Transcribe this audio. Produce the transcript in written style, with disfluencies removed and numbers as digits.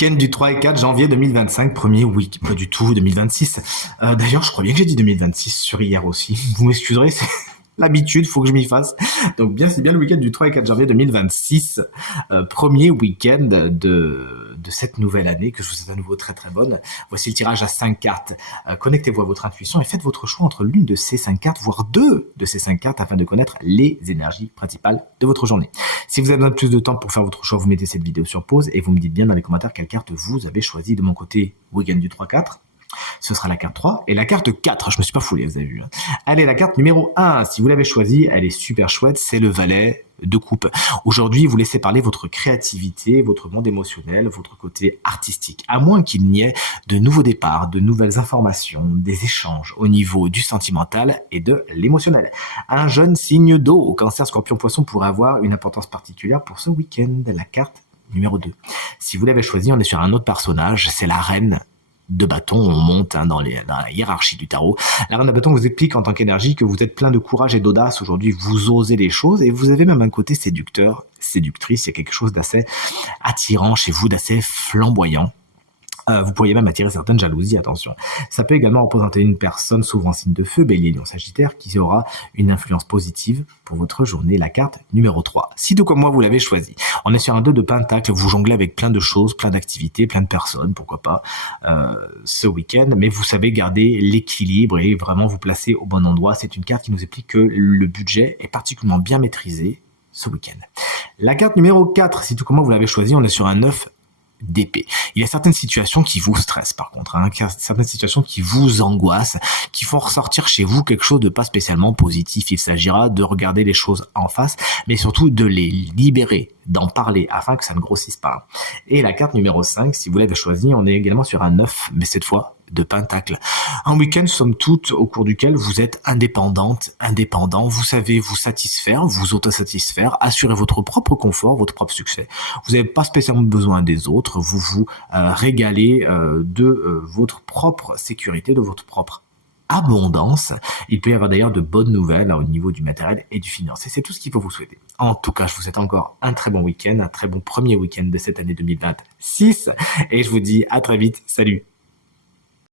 week-end du 3 et 4 janvier 2025, premier week, pas du tout 2026. D'ailleurs, je crois bien que j'ai dit 2026 sur hier aussi. Vous m'excuserez, c'est l'habitude, faut que je m'y fasse. Donc c'est bien le week-end du 3 et 4 janvier 2026, premier week-end de cette nouvelle année, que je vous souhaite à nouveau très très bonne. Voici le tirage à 5 cartes. Connectez-vous à votre intuition et faites votre choix entre l'une de ces 5 cartes, voire deux de ces 5 cartes, afin de connaître les énergies principales de votre journée. Si vous avez besoin de plus de temps pour faire votre choix, vous mettez cette vidéo sur pause et vous me dites bien dans les commentaires quelle carte vous avez choisi. De mon côté, week-end du 3-4. Ce sera la carte 3 et la carte 4. Je me suis pas foulé, vous avez vu. Allez, la carte numéro 1, si vous l'avez choisie, elle est super chouette, c'est le valet de coupe. Aujourd'hui, vous laissez parler votre créativité, votre monde émotionnel, votre côté artistique. À moins qu'il n'y ait de nouveaux départs, de nouvelles informations, des échanges au niveau du sentimental et de l'émotionnel. Un jeune signe d'eau, Cancer, Scorpion, Poisson, pourrait avoir une importance particulière pour ce week-end. La carte numéro 2. Si vous l'avez choisie, on est sur un autre personnage, c'est la reine de bâton, on monte dans la hiérarchie du tarot. La reine de bâton vous explique en tant qu'énergie que vous êtes plein de courage et d'audace. Aujourd'hui, vous osez les choses et vous avez même un côté séducteur, séductrice. Il y a quelque chose d'assez attirant chez vous, d'assez flamboyant. Vous pourriez même attirer certaines jalousies, attention. Ça peut également représenter une personne souvent signe de feu, Bélier, Lion, Sagittaire, qui aura une influence positive pour votre journée. La carte numéro 3. Si tout comme moi, vous l'avez choisi, on est sur un 2 de pentacle, vous jonglez avec plein de choses, plein d'activités, plein de personnes, pourquoi pas, ce week-end, mais vous savez garder l'équilibre et vraiment vous placer au bon endroit. C'est une carte qui nous explique que le budget est particulièrement bien maîtrisé ce week-end. La carte numéro 4, si tout comme moi, vous l'avez choisi, on est sur un 9 d'épée. Il y a certaines situations qui vous stressent par contre, certaines situations qui vous angoissent, qui font ressortir chez vous quelque chose de pas spécialement positif. Il s'agira de regarder les choses en face, mais surtout de les libérer, d'en parler afin que ça ne grossisse pas. Et la carte numéro 5, si vous l'avez choisie, on est également sur un 9, mais cette fois de pentacle. Un week-end, somme toute, au cours duquel vous êtes indépendant, vous savez vous satisfaire, vous autosatisfaire, assurer votre propre confort, votre propre succès. Vous n'avez pas spécialement besoin des autres, vous vous régalez de votre propre sécurité, de votre propre abondance. Il peut y avoir d'ailleurs de bonnes nouvelles au niveau du matériel et du financier. C'est tout ce qu'il faut vous souhaiter. En tout cas, je vous souhaite encore un très bon week-end, un très bon premier week-end de cette année 2026 et je vous dis à très vite. Salut!